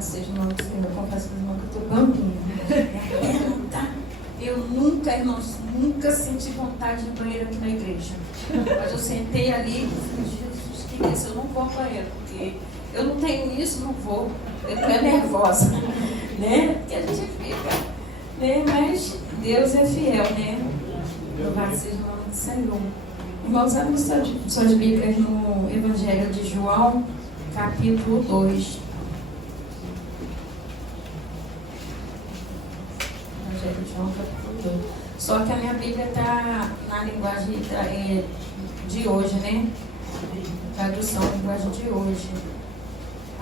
Louvado seja o nome do Senhor. Eu confesso que eu estou bambinha. Tá? Eu nunca, irmãos, nunca senti vontade de banheiro aqui na igreja. Mas eu sentei ali e falei, Jesus, que é isso? Eu não vou ao banheiro, porque eu não tenho isso, não vou. Eu estou nervosa, né? Porque a gente fica, né? Mas Deus é fiel, né? Louvado seja o nome do Senhor. Irmãos, abre suas Bíblias no Evangelho de João, capítulo 2. Evangelho de João, capítulo 2. Só que a minha Bíblia está na linguagem de hoje, né? Tradução da linguagem de hoje.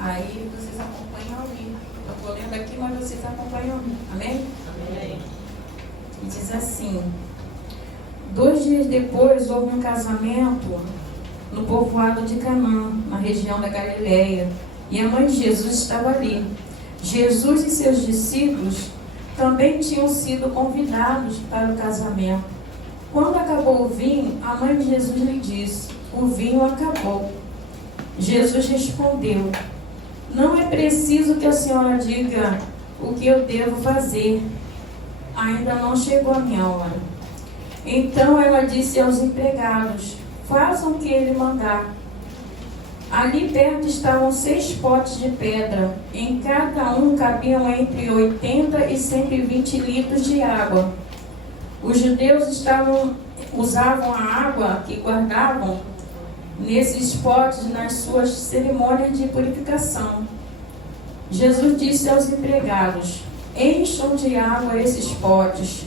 Aí vocês acompanham ali. Eu estou lendo aqui, mas vocês acompanham ali. Amém? Amém. E diz assim: 2 dias depois houve um casamento no povoado de Canaã, na região da Galileia, e a mãe de Jesus estava ali. Jesus e seus discípulos também tinham sido convidados para o casamento. Quando acabou o vinho, a mãe de Jesus lhe disse: o vinho acabou. Jesus respondeu: não é preciso que a senhora diga o que eu devo fazer. Ainda não chegou a minha hora. Então ela disse aos empregados: façam o que ele mandar. Ali perto estavam 6 potes de pedra. Em cada um cabiam entre 80 e 120 litros de água. Os judeus usavam a água que guardavam nesses potes nas suas cerimônias de purificação. Jesus disse aos empregados: encham de água esses potes.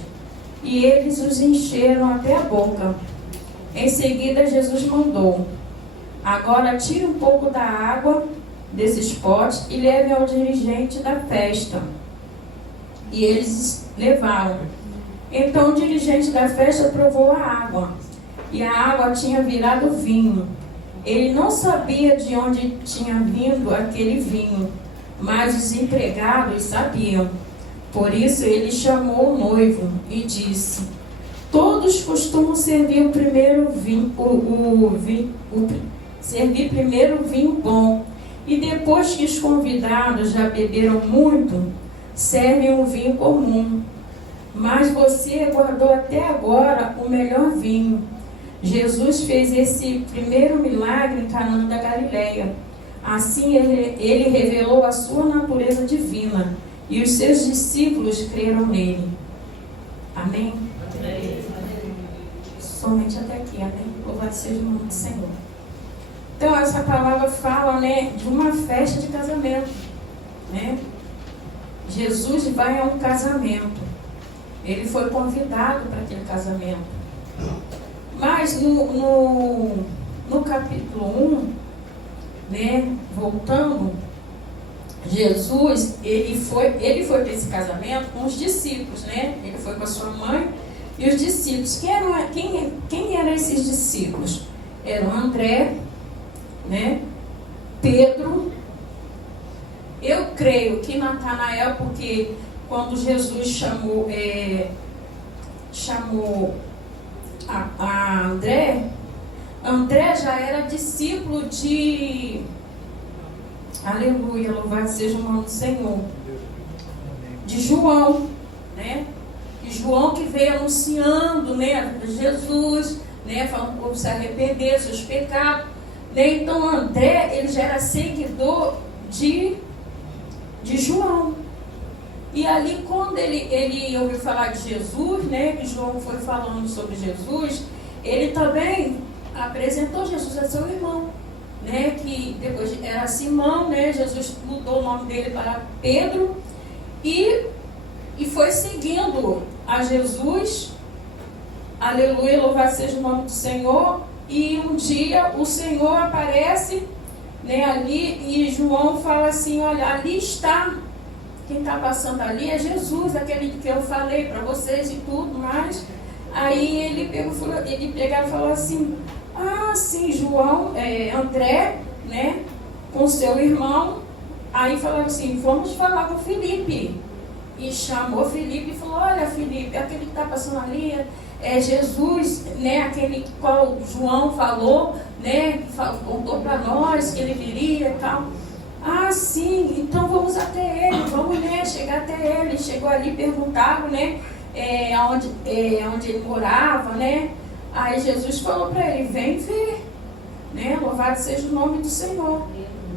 E eles os encheram até a boca. Em seguida, Jesus mandou: agora tire um pouco da água desses potes e leve ao dirigente da festa. E eles levaram. Então o dirigente da festa provou a água, e a água tinha virado vinho. Ele não sabia de onde tinha vindo aquele vinho, mas os empregados sabiam. Por isso ele chamou o noivo e disse: todos costumam servir servir primeiro o vinho bom, e depois que os convidados já beberam muito, servem o vinho comum. Mas você guardou até agora o melhor vinho. Jesus fez esse primeiro milagre em Canaã da Galileia. Assim ele revelou a sua natureza divina, e os seus discípulos creram nele. Amém? Amém. Somente até aqui, amém? Louvado seja o nome do Senhor. Então, essa palavra fala, né, de uma festa de casamento, né? Jesus vai a um casamento. Ele foi convidado para aquele casamento. Mas no capítulo 1, né, voltando, Jesus, ele foi para esse casamento com os discípulos, né? Ele foi com a sua mãe e os discípulos. Quem eram esses discípulos? Eram André, né? Pedro. Eu creio que Natanael, porque quando Jesus chamou a André já era discípulo de... Aleluia, louvado seja o nome do Senhor. De João, né? De João que veio anunciando, né, Jesus, né, falando para o povo se arrepender, seus pecados. Né? Então André, ele já era seguidor de João. E ali quando ele ouviu falar de Jesus, né, que João foi falando sobre Jesus, ele também apresentou Jesus a seu irmão, né, que depois era Simão, né, Jesus mudou o nome dele para Pedro, e foi seguindo a Jesus. Aleluia, louvado seja o nome do Senhor. E um dia o Senhor aparece, né, ali, e João fala assim: olha, ali está, quem está passando ali é Jesus, aquele que eu falei para vocês e tudo mais. Aí ele pegava e falou assim: ah, sim, João, André, né, com seu irmão. Aí falou assim: vamos falar com Felipe. E chamou Felipe e falou: olha, Felipe, aquele que está passando ali é Jesus, né, aquele qual João falou, né, que contou para nós que ele viria e tal. Ah, sim, então vamos até ele, vamos, né, chegar até ele. Chegou ali, perguntaram, né, onde ele morava, né. Aí Jesus falou para ele, vem ver, né, louvado seja o nome do Senhor.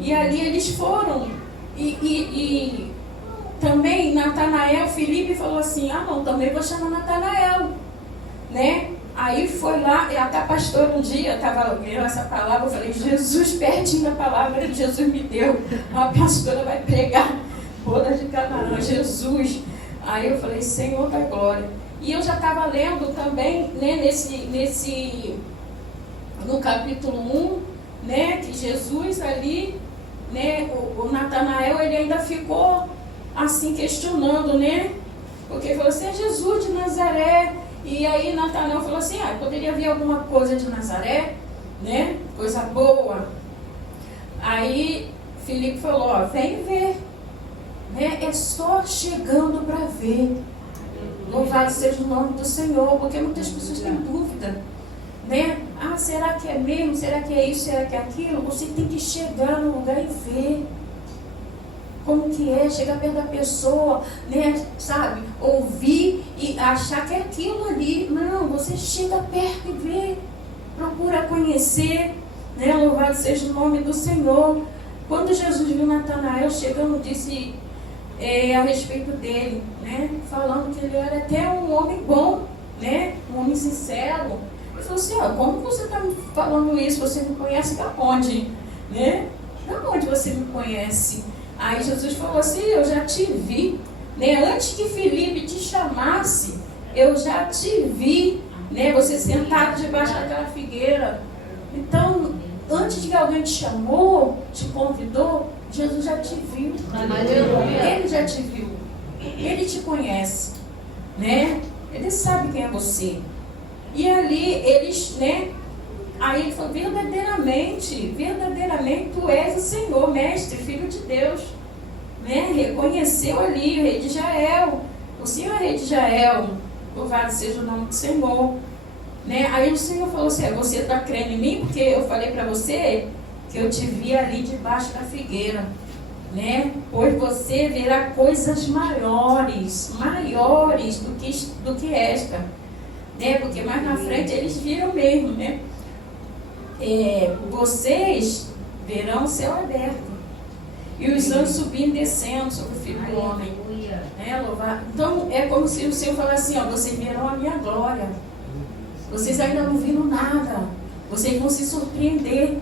E ali eles foram, e também Natanael, Filipe falou assim, não, também vou chamar Natanael, né. Aí foi lá, e até a pastora um dia estava lendo essa palavra, eu falei, Jesus, pertinho da palavra que Jesus me deu, a pastora vai pregar bodas de Canaã, Jesus. Aí eu falei, Senhor da glória. E eu já estava lendo também, né, no capítulo 1, né, que Jesus ali, né, o Natanael, ele ainda ficou assim questionando, né, porque falou assim, é Jesus de Nazaré. E aí Natanael falou assim, poderia vir alguma coisa de Nazaré, né? Coisa boa. Aí Filipe falou, vem ver, né? É só chegando para ver. Louvado seja o nome do Senhor, porque muitas pessoas têm dúvida, né? Será que é mesmo? Será que é isso? Será que é aquilo? Você tem que chegar no lugar e ver como que é, chegar perto da pessoa, né, sabe, ouvir e achar que é aquilo ali. Não, você chega perto e vê, procura conhecer, né, louvado seja o nome do Senhor. Quando Jesus viu Natanael chegando, disse a respeito dele, né, falando que ele era até um homem bom, né, um homem sincero. Ele falou assim, como você está me falando isso? Você me conhece da onde? Né? Da onde você me conhece? Aí Jesus falou assim, eu já te vi, né? Antes que Filipe te chamasse, eu já te vi, né? Você sentado debaixo daquela figueira. Então, antes de que alguém te chamou, te convidou, Jesus já te viu. Ele já te viu. Ele te conhece, né? Ele sabe quem é você. E ali eles, né? Aí ele falou, verdadeiramente, tu és o Senhor, mestre, filho de Deus, né? Reconheceu ali o rei de Israel, o Senhor é rei de Israel, louvado seja o nome do Senhor, né? Aí o Senhor falou assim, você está crendo em mim? Porque eu falei para você que eu te vi ali debaixo da figueira, né? Pois você verá coisas maiores do que esta, né? Porque mais na frente eles viram mesmo, né? Vocês verão o céu aberto e os anjos subindo e descendo sobre o Filho do Homem, né, louvar. Então é como se o Senhor falasse assim, vocês verão a minha glória, vocês ainda não viram nada, vocês vão se surpreender,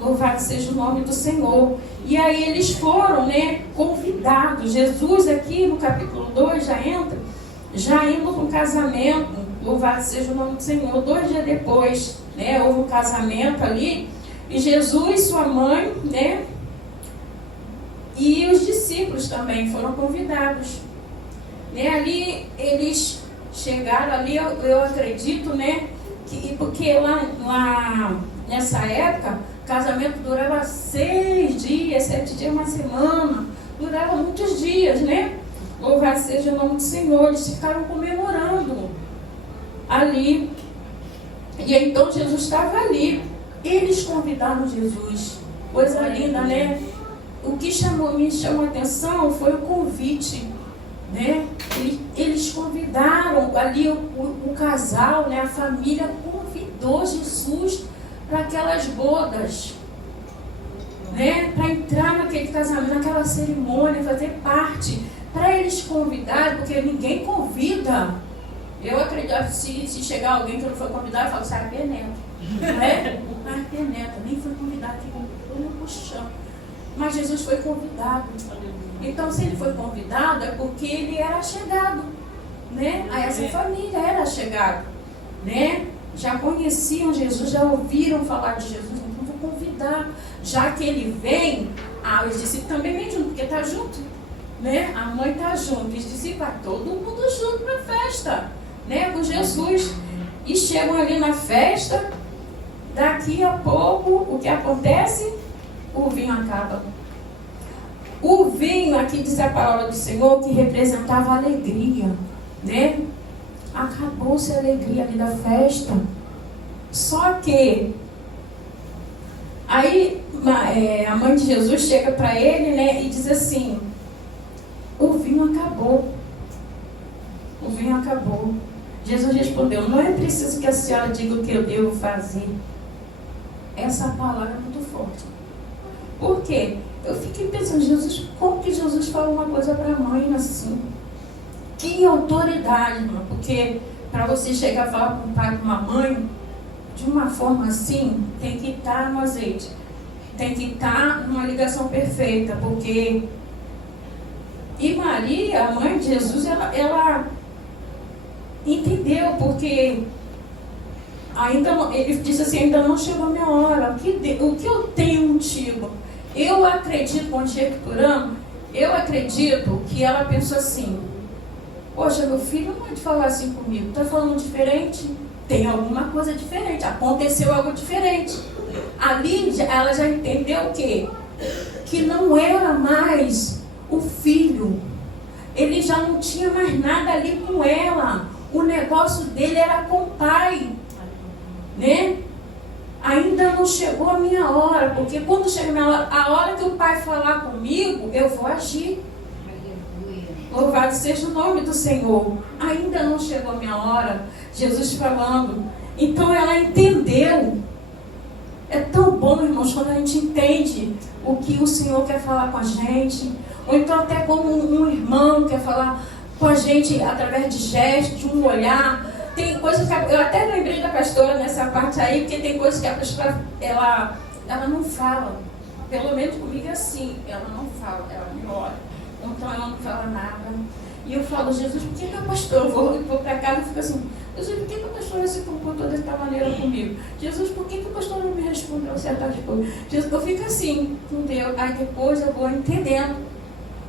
louvado seja o nome do Senhor. E aí eles foram, né, convidados. Jesus aqui no capítulo 2 já indo para um casamento, louvado seja o nome do Senhor. 2 dias depois, né, houve um casamento ali, e Jesus, sua mãe, né, e os discípulos também foram convidados, né. Ali eles chegaram ali, eu acredito, né, porque lá nessa época o casamento durava 6 dias, 7 dias, uma semana, durava muitos dias, né. Louvado seja o nome do Senhor. Eles ficaram comemorando ali. E então Jesus estava ali. Eles convidaram Jesus. Coisa linda, né? O que me chamou a atenção foi o convite, né? Eles convidaram ali o casal, né? A família convidou Jesus para aquelas bodas, né? Para entrar naquele casamento, naquela cerimônia, fazer parte. Para eles convidarem, porque ninguém convida. Eu acredito, se chegar alguém que não foi convidado, eu falo, sai penetra, né? Sai penetra, nem foi convidado, ficou no chão. Mas Jesus foi convidado. Então, se ele foi convidado, é porque ele era chegado, né? A essa família era chegado, né? Já conheciam Jesus, já ouviram falar de Jesus, então vou convidar. Já que ele vem, os discípulos também vêm junto, porque está junto, né? A mãe está junto, os discípulos, vai todo mundo junto para a festa, né? Com Jesus. E chegam ali na festa, daqui a pouco, o que acontece? O vinho acaba. O vinho, aqui diz a palavra do Senhor, que representava alegria, né? Acabou-se a alegria ali da festa. Só que, aí a mãe de Jesus chega para ele, né, e diz assim: o vinho acabou. O vinho acabou. Jesus respondeu: não é preciso que a senhora diga o que eu devo fazer. Essa palavra é muito forte. Por quê? Eu fiquei pensando, Jesus, como que Jesus fala uma coisa para a mãe assim? Que autoridade, irmão? Porque para você chegar a falar com o pai, com uma mãe, de uma forma assim, tem que estar no azeite. Tem que estar numa ligação perfeita, porque... E Maria, a mãe de Jesus, ela entendeu, porque ainda não, ele disse assim: ainda não chegou a minha hora. O que eu tenho contigo? Eu acredito, conjecturando, eu acredito que ela pensou assim: poxa, meu filho não pode falar assim comigo, está falando diferente? Tem alguma coisa diferente, aconteceu algo diferente. Ali ela já entendeu o quê? Que não era mais o filho, ele já não tinha mais nada ali com ela, o negócio dele era com o pai, né? Ainda não chegou a minha hora, porque quando chega a minha hora, a hora que o pai falar comigo, eu vou agir. Louvado seja o nome do Senhor. Ainda não chegou a minha hora, Jesus falando. Então ela entendeu. É tão bom, irmãos, quando a gente entende o que o Senhor quer falar com a gente, ou então até como um irmão quer falar com a gente através de gestos, de um olhar. Tem coisas que eu até lembrei da pastora nessa parte aí, porque tem coisas que a pastora ela não fala. Pelo menos comigo é assim, ela não fala, ela me olha, então ela não fala nada. E eu falo: Jesus, por que a pastora, eu vou para casa e fico assim: Jesus, por que a pastora se comportou dessa maneira comigo? Jesus, por que a pastora não me respondeu certas coisas? Jesus, eu fico assim com Deus, aí depois eu vou entendendo.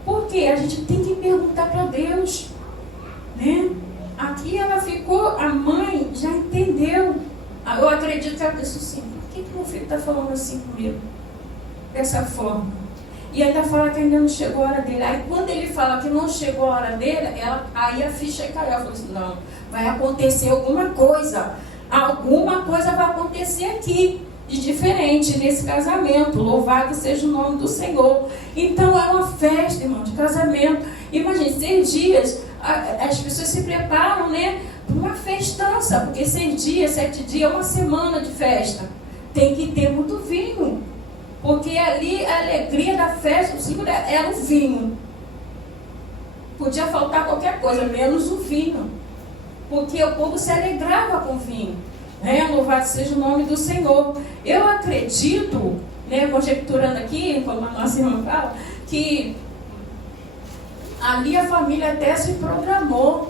Porque a gente tem que perguntar para Deus, né? Aqui ela ficou, a mãe já entendeu. Eu acredito que ela disse assim: por que meu filho está falando assim comigo? Dessa forma. E ainda fala que ainda não chegou a hora dele. Aí quando ele fala que não chegou a hora dele, aí a ficha caiu. Ela falou assim: não, vai acontecer alguma coisa. Alguma coisa vai acontecer aqui de diferente nesse casamento. Louvado seja o nome do Senhor. Então é uma festa, irmão, de casamento. Imagine, 6 dias, as pessoas se preparam, né, para uma festança, porque 6 dias, 7 dias é uma semana de festa. Tem que ter muito vinho, porque ali a alegria da festa, o símbolo era o vinho. Podia faltar qualquer coisa, menos o vinho, porque o povo se alegrava com o vinho. Louvado seja o nome do Senhor. Eu acredito, né, conjecturando aqui, como a nossa irmã fala, que ali a família até se programou,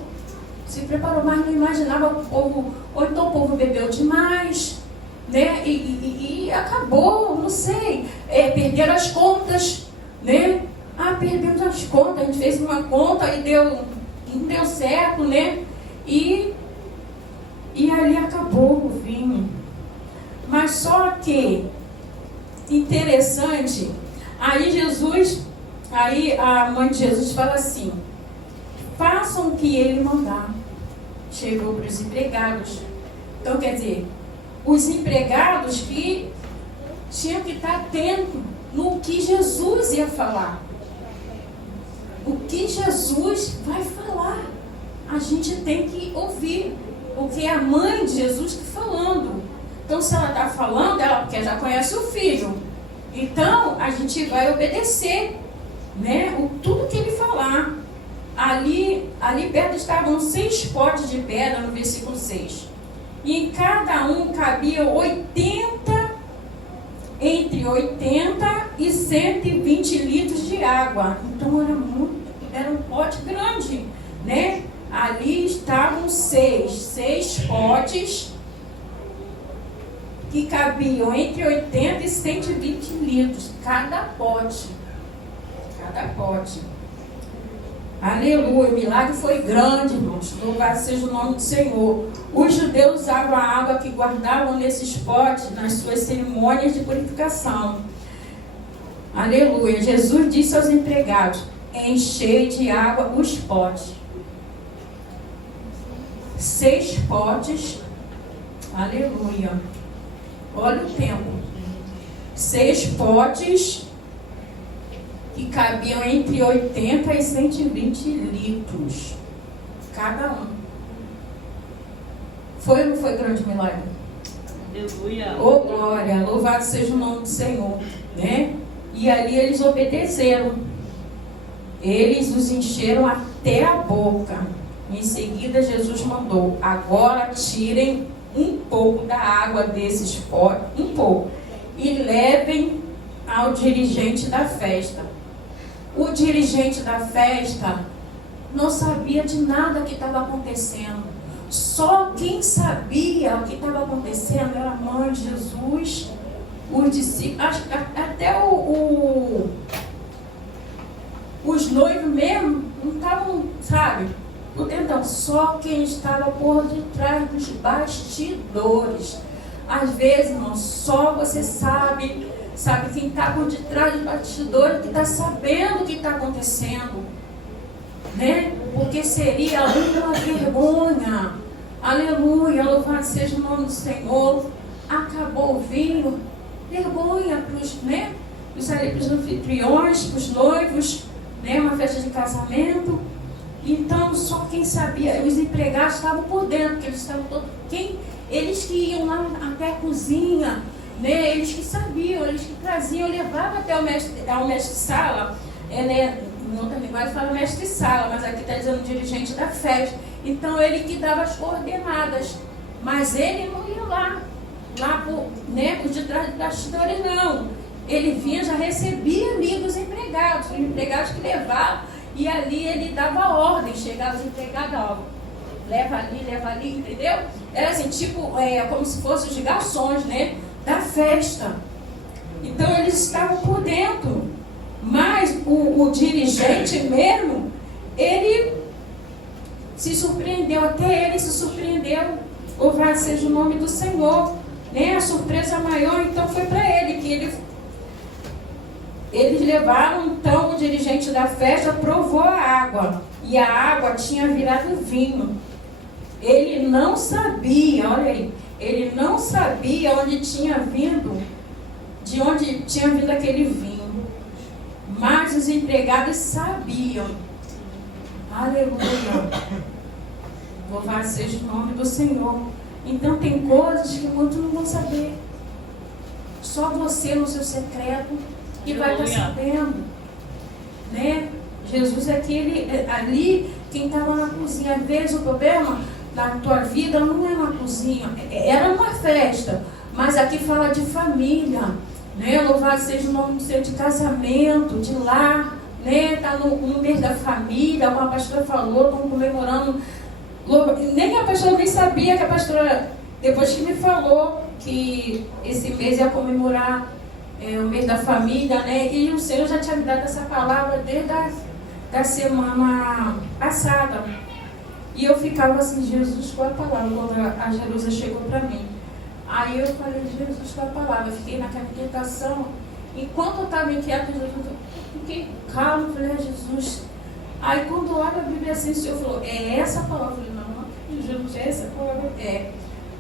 se preparou, mas não imaginava o povo, ou então o povo bebeu demais, né, e acabou, não sei, perderam as contas, né? Perdemos as contas, a gente fez uma conta e não deu certo, né? E ali acabou o vinho. Mas só que, interessante, aí a mãe de Jesus fala assim: façam o que ele mandar. Chegou para os empregados. Então, quer dizer, os empregados que tinham que estar atentos no que Jesus ia falar. O que Jesus vai falar, a gente tem que ouvir, porque é a mãe de Jesus está falando. Então, se ela está falando, porque já conhece o filho, então a gente vai obedecer, né, tudo que ele falar. Ali perto estavam 6 potes de pedra, no versículo 6. E em cada um cabia entre 80 e 120 litros de água. Então era um pote grande, né? Ali estavam 6 potes que cabiam entre 80 e 120 litros, cada pote. Aleluia, o milagre foi grande, irmãos. Louvado seja o nome do Senhor. Os judeus usavam a água que guardavam nesses potes nas suas cerimônias de purificação. Aleluia. Jesus disse aos empregados: enchei de água os potes. 6 potes. Aleluia. Olha o tempo. 6 potes que cabiam entre 80 e 120 litros cada um. Foi ou não foi grande milagre? Aleluia. Oh, glória, louvado seja o nome do Senhor, né? E ali eles obedeceram. Eles os encheram até a boca. Em seguida Jesus mandou: agora tirem um pouco da água desses potes, um pouco, e levem ao dirigente da festa. O dirigente da festa não sabia de nada que estava acontecendo. Só quem sabia o que estava acontecendo era a mãe de Jesus, os discípulos, até os noivos mesmo não estavam, sabe? Então, só quem estava por detrás dos bastidores. Às vezes, irmão, só você sabe quem está por detrás dos bastidores, que está sabendo o que está acontecendo, né? Porque seria uma vergonha. Aleluia, louvado seja o nome do Senhor. Acabou o vinho, vergonha para os, né? Os anfitriões, para os noivos, né? Uma festa de casamento. Então, só quem sabia, os empregados estavam por dentro, porque eles estavam todos, eles que iam lá até a cozinha, né? Eles que sabiam, eles que traziam, levavam até ao mestre-sala, né? Em outra linguagem fala mestre-sala, mas aqui está dizendo dirigente da festa. Então, ele que dava as coordenadas, mas ele não ia lá por detrás dos bastidores, não. Ele vinha, já recebia ali dos empregados, os empregados que levavam, e ali ele dava ordem, chegava os empregados, ó, leva ali, entendeu? Era assim, tipo, como se fossem os garçons, né, da festa. Então, eles estavam por dentro, mas o dirigente mesmo, ele se surpreendeu, até ele se surpreendeu. Louvado seja o nome do Senhor, né? A surpresa maior então foi para ele, que eles levaram, então o dirigente da festa provou a água, e a água tinha virado vinho. Ele não sabia, olha aí, ele não sabia de onde tinha vindo aquele vinho, mas os empregados sabiam. Aleluia. Louvado seja o nome do Senhor. Então tem coisas que muitos não vão saber. Só você no seu secreto que vai estar sabendo, né? Jesus é aquele ali, quem estava na cozinha. Às vezes o problema da tua vida não é na cozinha, era uma festa, mas aqui fala de família, né? Louvado seja o nome do Senhor, de casamento, de lar, né? Está no mês da família, como a pastora falou, estão comemorando. Nem a pastora nem sabia que a pastora, depois que me falou que esse mês ia comemorar o mês da família, né? E o Senhor já tinha me dado essa palavra desde da semana passada. E eu ficava assim, Jesus, qual a palavra? Quando a Jerusa chegou para mim. Aí eu falei, Jesus, qual a palavra? Eu fiquei naquela inquietação. Enquanto eu estava inquieta, eu fiquei calmo, falei, Jesus. Aí quando olha a Bíblia assim, o Senhor falou, é essa a palavra? Eu falei, não, Jesus, é essa a palavra? É.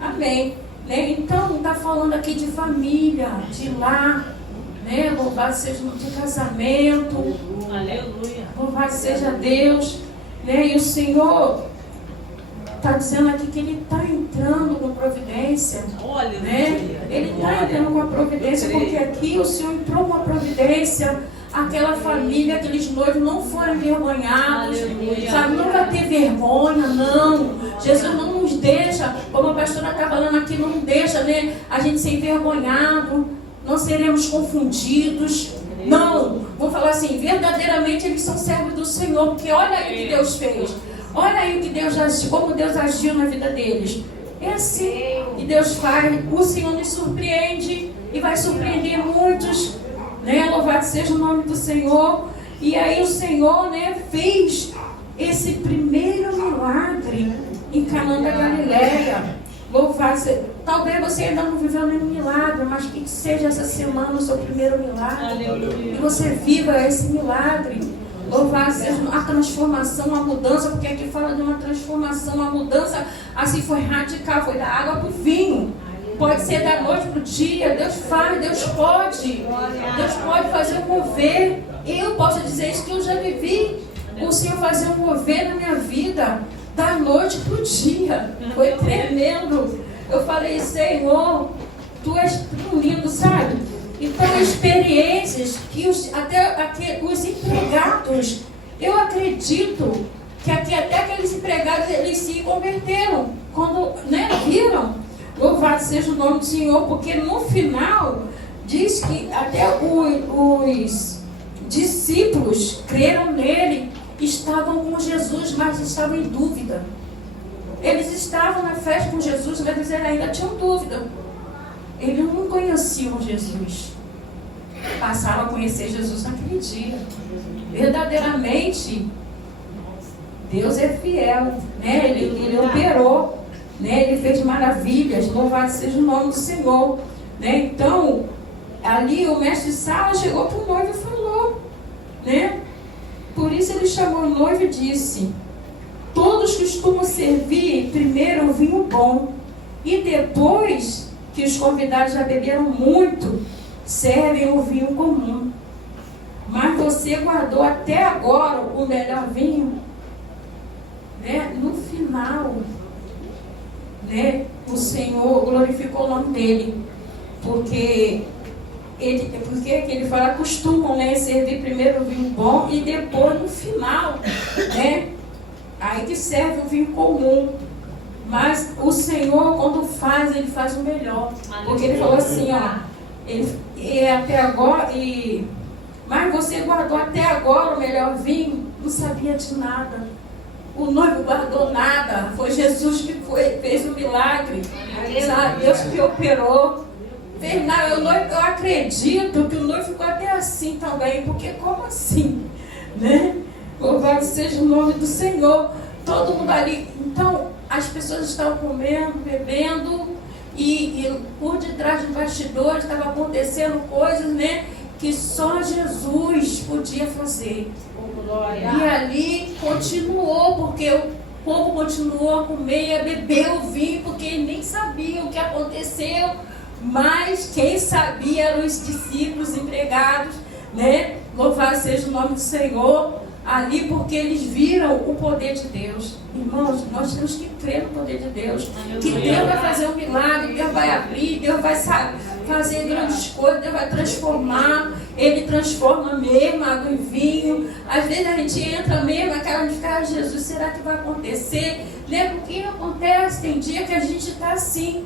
Amém. Né? Então, está falando aqui de família, de lar, né? Louvado seja o de casamento. Aleluia. Louvado seja Deus. Né? E o Senhor está dizendo aqui que Ele está entrando com providência. Olha, né? Ele está entrando com a providência, porque aqui o Senhor entrou com a providência. Aquela família, aqueles noivos não foram envergonhados, sabe? Não vai ter vergonha, não. Jesus não nos deixa, como a pastora está falando aqui, não deixa, né, a gente ser envergonhado, não seremos confundidos. Não, vou falar assim, verdadeiramente eles são servos do Senhor, porque olha aí o que Deus fez. Olha aí o que Deus agiu, como Deus agiu na vida deles. É assim que Deus faz. O Senhor nos surpreende e vai surpreender muitos. Né? Louvado seja o nome do Senhor. E aí o Senhor, né, fez esse primeiro milagre em Canaã da Galileia. Louvado seja. Talvez você ainda não viveu nenhum milagre, mas que seja essa semana o seu primeiro milagre. E você viva esse milagre. Louvado seja a transformação, a mudança, porque aqui fala de uma transformação, a mudança assim foi radical, foi da água para o vinho. Pode ser da noite para o dia. Deus faz, Deus pode. Deus pode fazer um mover. Eu posso dizer isso que eu já vivi. O Senhor fazer um mover na minha vida da noite para o dia. Foi tremendo. Eu falei, Senhor, Tu és tão lindo, sabe? Então, experiências que até os empregados, eu acredito que até aqueles empregados, eles se converteram quando viram. Louvado seja o nome do Senhor, porque no final diz que até os discípulos creram nele, estavam com Jesus, mas estavam em dúvida. Eles estavam na festa com Jesus, mas eles ainda tinham dúvida. Eles não conheciam Jesus. Passaram a conhecer Jesus naquele dia. Verdadeiramente, Deus é fiel, né? Ele operou, né? Ele fez maravilhas. Louvado seja o nome do Senhor, né? Então, ali o mestre de sala chegou para o noivo e falou, né? Por isso ele chamou o noivo e disse: todos costumam servir primeiro o vinho bom, e depois que os convidados já beberam muito, servem o vinho comum. Mas você guardou até agora o melhor vinho, né? No final, né? O Senhor glorificou o nome dele, porque ele fala, costumam, né, servir primeiro o vinho bom e depois no final, né? Aí que serve o vinho comum. Mas o Senhor, quando faz, ele faz o melhor. Porque ele falou assim, ó, mas você guardou até agora o melhor vinho, não sabia de nada. O noivo guardou nada, foi Jesus que fez o milagre, sabe? Deus que operou. Eu acredito que o noivo ficou até assim também, porque como assim? Né? Louvado seja o nome do Senhor. Todo mundo ali. Então, as pessoas estavam comendo, bebendo, e por detrás dos bastidores estava acontecendo coisas, né, que só Jesus podia fazer. E ali continuou, porque o povo continuou a comer e a beber o vinho, porque ele nem sabia o que aconteceu, mas quem sabia eram os discípulos empregados, né? Louvado seja o nome do Senhor. Ali, porque eles viram o poder de Deus. Irmãos, nós temos que crer no poder de Deus. Que Deus vai fazer um milagre, Deus vai abrir, Deus vai fazer grandes coisas, Deus vai transformar. Ele transforma mesmo água em vinho. Às vezes a gente entra mesmo, aquela de ficar, Jesus, será que vai acontecer? Né? Porque acontece, tem dia que a gente está assim.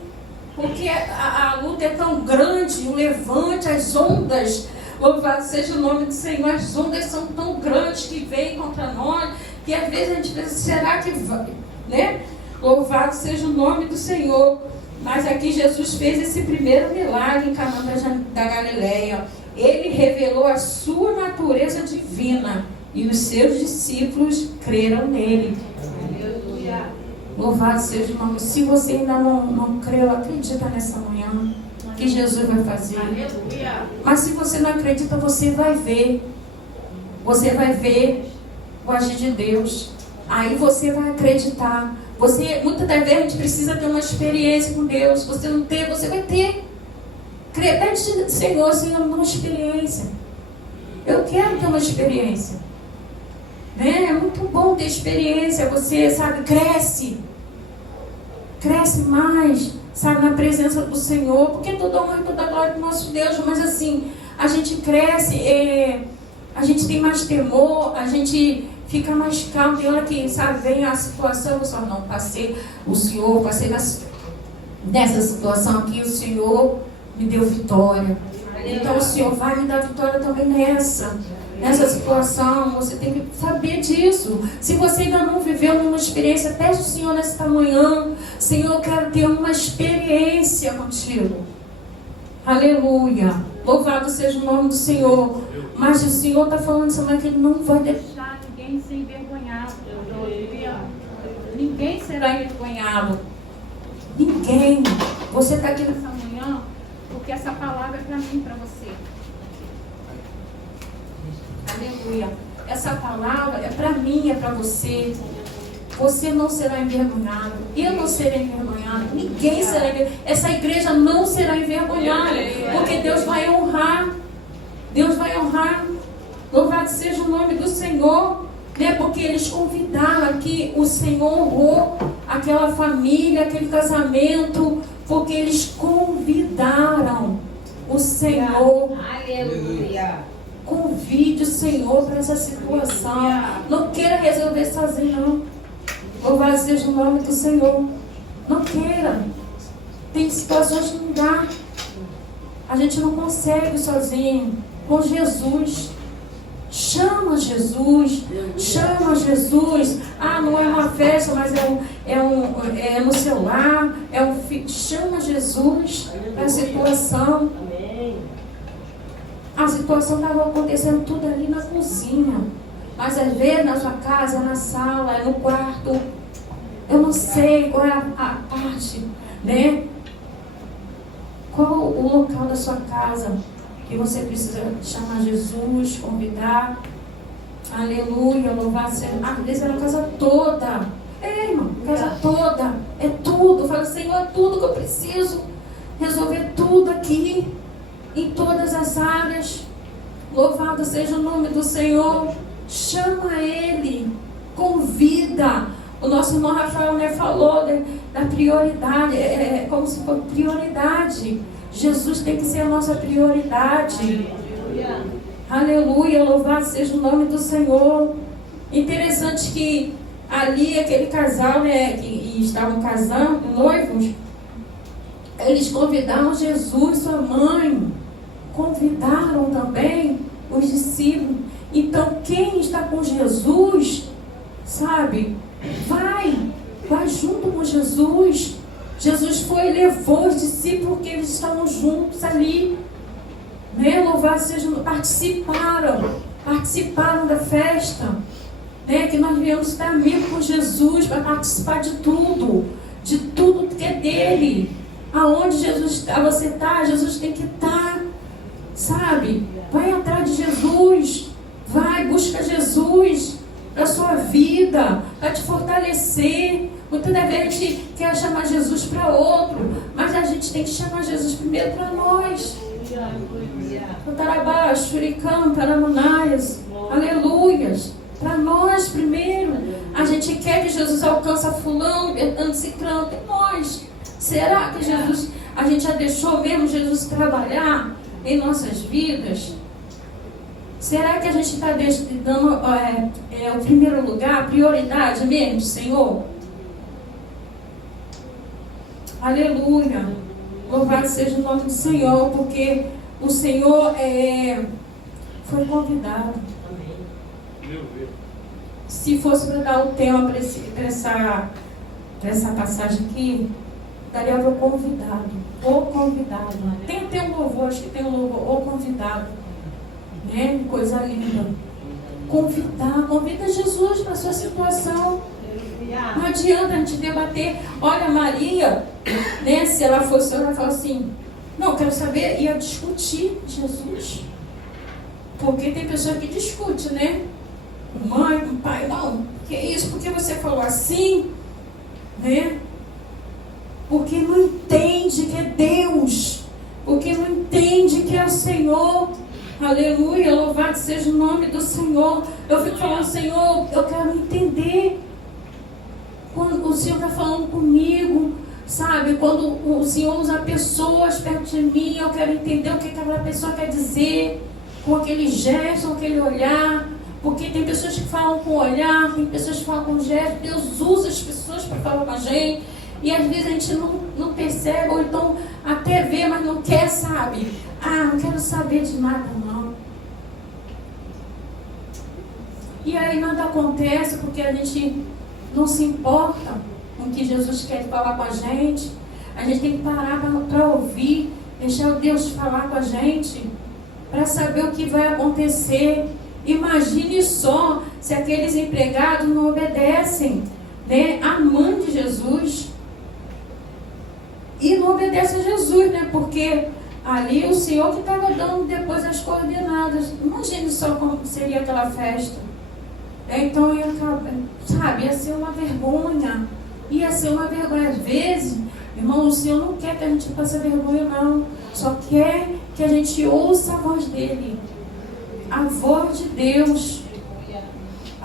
Porque a luta é tão grande, o levante, as ondas. Louvado seja o nome do Senhor. As ondas são tão grandes que vêm contra nós, que às vezes a gente pensa, será que vai? Né? Louvado seja o nome do Senhor. Mas aqui Jesus fez esse primeiro milagre em Caná da Galileia. Ele revelou a sua natureza divina e os seus discípulos creram nele. Aleluia. Louvado seja o nome. Se você ainda não creu, acredita nessa manhã que Jesus vai fazer. Aleluia. Mas se você não acredita, você vai ver. Você vai ver o agir de Deus. Aí você vai acreditar. Muitas das vezes a gente precisa ter uma experiência com Deus. Se você não ter, você vai ter. Pede, Senhor, me dá uma experiência. Eu quero ter uma experiência. Né? É muito bom ter experiência. Você, sabe, cresce. Cresce mais. Sabe, na presença do Senhor, porque toda honra e toda glória do nosso Deus, mas assim, a gente cresce, a gente tem mais temor, a gente fica mais calmo. Tem hora que, sabe, vem a situação, só não, passei nessa situação aqui, o Senhor me deu vitória. Então o Senhor vai me dar vitória também nessa situação. Você tem que saber disso. Se você ainda não viveu nenhuma experiência, pede ao Senhor nesta manhã: Senhor, eu quero ter uma experiência contigo. Aleluia. Louvado seja o nome do Senhor. Mas o Senhor está falando essa manhã que Ele não vai deixar ninguém ser envergonhado. Ninguém será envergonhado. Ninguém. Você está aqui nessa manhã porque essa palavra é para mim e para você. Aleluia. Essa palavra é para mim, é para você. Você não será envergonhado. Eu não serei envergonhado. Ninguém será envergonhado. Essa igreja não será envergonhada. Porque Deus vai honrar. Deus vai honrar. Louvado seja o nome do Senhor. Né? Porque eles convidaram aqui. O Senhor honrou aquela família, aquele casamento. Porque eles convidaram o Senhor. Aleluia. Convide o Senhor para essa situação. Não queira resolver sozinho, não. Louvado seja o nome do Senhor. Não queira. Tem situações que não dá. A gente não consegue sozinho. Com Jesus. Chama Jesus. Chama Jesus. Ah, não é uma festa, mas é no celular. Chama Jesus para a situação. A situação estava acontecendo tudo ali na cozinha. Mas às vezes na sua casa, na sala, no quarto. Eu não sei qual é a parte, né? Qual o local da sua casa que você precisa chamar Jesus, convidar. Aleluia, louvar seja. Às vezes é na casa toda. Irmão, casa toda. É tudo. Fala, Senhor, é tudo que eu preciso. Resolver tudo aqui. Em todas as áreas. Louvado seja o nome do Senhor. Chama Ele. Convida. O nosso irmão Rafael, né, falou da prioridade. É como se fosse prioridade. Jesus tem que ser a nossa prioridade. Aleluia. Aleluia. Louvado seja o nome do Senhor. Interessante que ali aquele casal, né, que estavam casando, noivos, eles convidaram Jesus, sua mãe. Convidaram também os discípulos. Então, quem está com Jesus, sabe, vai junto com Jesus. Jesus foi e levou os discípulos porque eles estavam juntos ali, né? Louvado seja, participaram da festa, né? Que nós viemos estar amigo com Jesus para participar de tudo que é dele. Aonde Jesus está, você está, Jesus tem que estar. Sabe? Vai atrás de Jesus. Busca Jesus para a sua vida, para te fortalecer. Muitas vezes a gente quer chamar Jesus para outro, mas a gente tem que chamar Jesus primeiro para nós. Cantarabá, Shuricam, Paramanaias, aleluias. Para nós primeiro. A gente quer que Jesus alcance fulano, libertando ciclano, tem nós. Será que Jesus, a gente já deixou mesmo Jesus trabalhar em nossas vidas? Será que a gente está dando o primeiro lugar, a prioridade mesmo, Senhor? Aleluia. Louvado seja o nome do Senhor, porque o Senhor foi convidado. Se fosse para dar o tema para essa passagem aqui, daria para o convidado. O convidado. Tem até um louvor, acho que tem um louvor, o convidado. Né? Coisa linda. Convida Jesus para a sua situação. Não adianta a gente debater. Olha, Maria, né? Se ela fosse, ela fala assim: não, quero saber, ia discutir Jesus. Porque tem pessoa que discute, né? Mãe, pai, não, que isso? Por que você falou assim? Né? Porque não entende que é Deus. Porque não entende que é o Senhor. Aleluia, louvado seja o nome do Senhor. Eu fico falando, Senhor, eu quero entender. Quando o Senhor está falando comigo, sabe? Quando o Senhor usa pessoas perto de mim, eu quero entender o que aquela pessoa quer dizer, com aquele gesto, com aquele olhar. Porque tem pessoas que falam com o olhar, tem pessoas que falam com o gesto. Deus usa as pessoas para falar com a gente. E às vezes a gente não percebe, ou então até vê, mas não quer, sabe? Não quero saber de nada, não. E aí nada acontece porque a gente não se importa com o que Jesus quer falar com a gente. A gente tem que parar para ouvir, deixar o Deus falar com a gente, para saber o que vai acontecer. Imagine só se aqueles empregados não obedecem, né, a mãe de Jesus. E não obedece a Jesus, né? Porque ali o Senhor que estava dando depois as coordenadas. Imagine só como seria aquela festa. Então ia acabar, sabe, ia ser uma vergonha. Ia ser uma vergonha. Às vezes, irmão, o Senhor não quer que a gente passe vergonha, não. Só quer que a gente ouça a voz dele. A voz de Deus.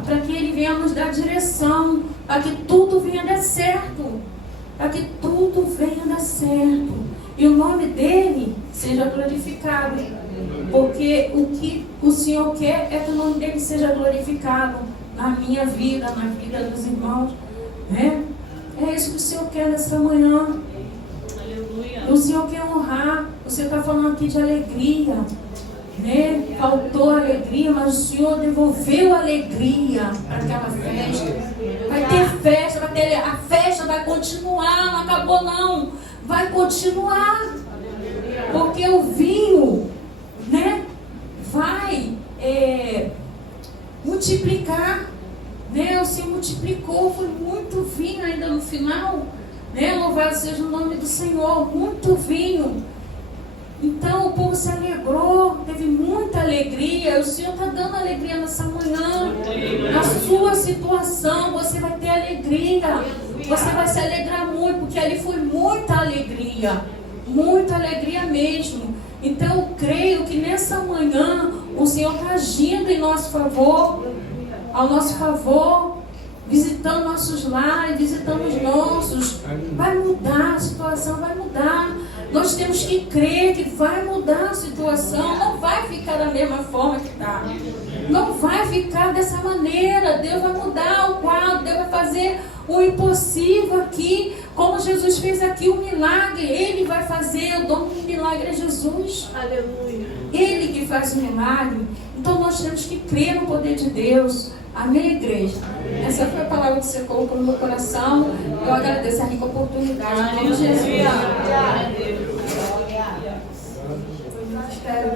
Para que ele venha nos dar direção. Para que tudo venha dar certo. Para que tudo venha dar certo. E o nome dele seja glorificado. Porque o que o Senhor quer é que o nome dele seja glorificado na minha vida, na vida dos irmãos. Né? É isso que o Senhor quer nessa manhã. Aleluia. O Senhor quer honrar. O Senhor está falando aqui de alegria. Né? Faltou alegria, mas o Senhor devolveu alegria para aquela festa. Vai ter festa, a festa vai continuar, não acabou não. Vai continuar. Porque o vinho, né, vai multiplicar. Né? O Senhor multiplicou, foi muito vinho ainda no final. Né? Louvado seja o nome do Senhor, muito vinho. Então o povo se alegrou, teve muita alegria. O Senhor está dando alegria nessa manhã. Na sua situação, você vai ter alegria. Você vai se alegrar muito, porque ali foi muita alegria mesmo. Então eu creio que nessa manhã o Senhor está agindo em nosso favor, ao nosso favor, visitando nossos lares, visitando os nossos. Vai mudar a situação, vai mudar. Nós temos que crer que vai mudar a situação. Não vai ficar da mesma forma que está. Não vai ficar dessa maneira. Deus vai mudar o quadro. Deus vai fazer o impossível aqui. Como Jesus fez aqui o milagre. Ele vai fazer. O dono do milagre é Jesus. Aleluia. Ele que faz o milagre. Então nós temos que crer no poder de Deus. Amém, igreja? Amém. Essa foi a palavra que você colocou no meu coração. Eu agradeço a rica oportunidade. Em nome de Jesus. Aleluia. Espero